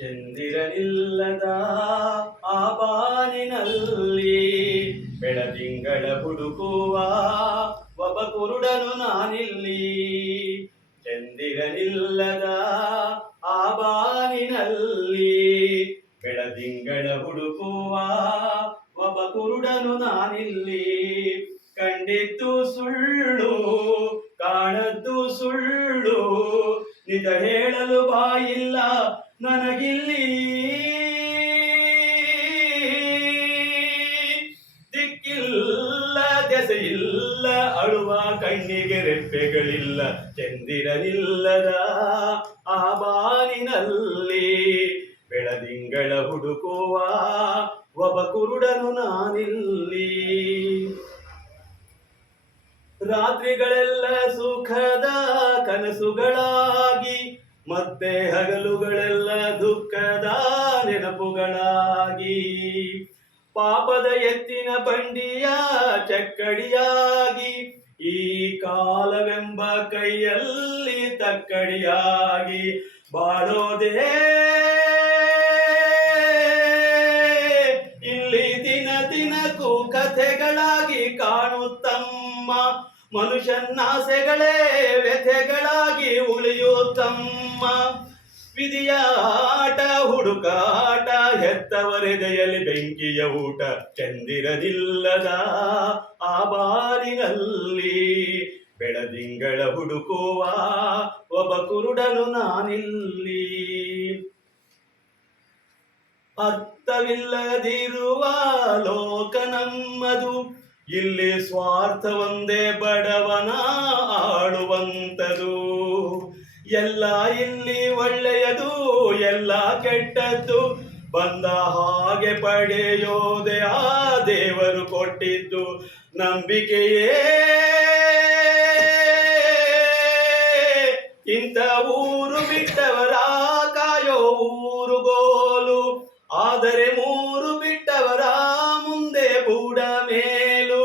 ಚಂದಿರನಿಲ್ಲದ ಆ ಬಾನಿನಲ್ಲಿ ಬೆಳದಿಂಗಳ ಹುಡುಕುವ ಒಬ್ಬ ಕುರುಡನು ನಾನಿಲ್ಲಿ. ಚಂದಿರನಿಲ್ಲದ ಆ ಬಾನಿನಲ್ಲಿ ಬೆಳದಿಂಗಳ ಹುಡುಕುವ ಒಬ್ಬ ಕುರುಡನು ನಾನಿಲ್ಲಿ. ಕಂಡಿದ್ದು ಸುಳ್ಳು, ಕಾಣದ್ದು ಸುಳ್ಳು ನಿಜ ಹೇಳಲು ಬಾಯಿಲ್ಲ ನನಗಿಲ್ಲಿ ದಿಕ್ಕಿಲ್ಲ, ದೆಸೆಯಿಲ್ಲ, ಅಳುವ ಕಣ್ಣಿಗೆ ರೆಪ್ಪೆಗಳಿಲ್ಲ, ಚಂದಿರನಿಲ್ಲದ ಆ ಬಾನಿನಲ್ಲಿ ಬೆಳದಿಂಗಳ ಹುಡುಕುವ ಒಬ್ಬ ಕುರುಡನು ನಾನಿಲ್ಲಿ. ರಾತ್ರಿಗಳೆಲ್ಲ ಸುಖದ ಕನಸುಗಳಾಗಿ ಮತ್ತೆ ಹಗಲುಗಳೆಲ್ಲ ದುಃಖದ ನೆನಪುಗಳಾಗಿ. ಪಾಪದ ಎತ್ತಿನ ಬಂಡಿಯ ಚಕ್ಕಡಿಯಾಗಿ, ಈ ಕಾಲವೆಂಬ ಕೈಯಲ್ಲಿ ತಕ್ಕಡಿಯಾಗಿ ಬಾಳೋದೇ. ಇಲ್ಲಿ ದಿನ ದಿನಕ್ಕೂ ಕಥೆಗಳಾಗಿ ಕಾಣುತ್ತಮ್ಮ ಮನುಷ್ಯನಾಸೆಗಳೇ ವ್ಯಥೆಗಳಾಗಿ ಉಳಿಯುತ್ತಮ್ಮ. ವಿಧಿಯ ಆಟ, ಹುಡುಕಾಟ, ಹೆತ್ತವರೆದೆಯಲ್ಲಿ ಬೆಂಕಿಯ ಊಟ, ಚಂದಿರದಿಲ್ಲದ ಆ ಬಾರಿನಲ್ಲಿ ಬೆಳದಿಂಗಳ ಹುಡುಕುವ ಒಬ್ಬ ಕುರುಡನು ನಾನಿಲ್ಲಿ. ಅರ್ಥವಿಲ್ಲದಿರುವ ಲೋಕ ನಮ್ಮದು, ಇಲ್ಲಿ ಸ್ವಾರ್ಥವೊಂದೇ ಬಡವನ ಆಳುವಂತದು ಎಲ್ಲ ಇಲ್ಲಿ ಒಳ್ಳೆಯದು, ಎಲ್ಲ ಕೆಟ್ಟದ್ದು. ಬಂದ ಹಾಗೆ ಪಡೆಯೋದೆ ಆ ದೇವರು ಕೊಟ್ಟಿದ್ದು ನಂಬಿಕೆಯೇ. ಇಂಥ ಊರು ಬಿಟ್ಟವರ ಕಾಯೋ ಊರು ಗೋಲು. ಆದರೆ ಮೂರು ಬಿಟ್ಟವರ ಮುಂದೆ ಬೂಡ ಮೇಲು.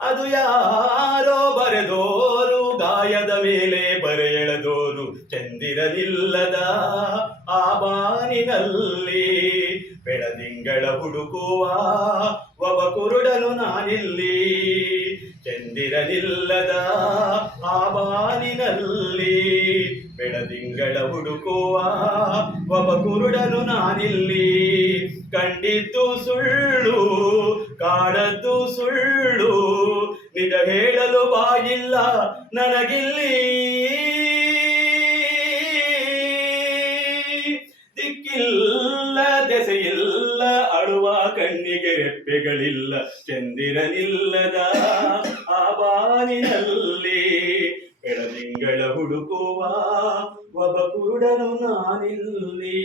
ಅದು ಯಾರೋ ಬರೆದೋರು ಗಾಯದ ಮೇಲೆ. ಚಂದಿರನಿಲ್ಲದ ಆ ಬಾನಿನಲ್ಲಿ ಬೆಳದಿಂಗಳ ಹುಡುಕುವ ಒಬ್ಬ ಕುರುಡನು ನಾನಿಲ್ಲಿ. ಚಂದಿರಲಿಲ್ಲದ ಆ ಬಾನಿನಲ್ಲಿ ಬೆಳದಿಂಗಳ ಹುಡುಕುವ ಒಬ್ಬ ಕುರುಡನು ನಾನಿಲ್ಲಿ. ಕಂಡಿದ್ದು ಸುಳ್ಳು, ಕಾಡದ್ದು ಸುಳ್ಳು, ನಿಜ ಹೇಳಲು ಬಾಗಿಲ್ಲ ನನಗಿಲ್ಲಿ. ದೆಸೆಯಿಲ್ಲ ಅಳುವ ಕಣ್ಣಿಗೆ ರೆಪ್ಪೆಗಳಿಲ್ಲ ಚಂದಿರನಿಲ್ಲದ ಆ ಬಾನಿನಲ್ಲಿ ಬೆಳದಿಂಗಳ ಹುಡುಕುವ ಒಬ್ಬ ಕುರುಡನು ನಾನಿಲ್ಲಿ.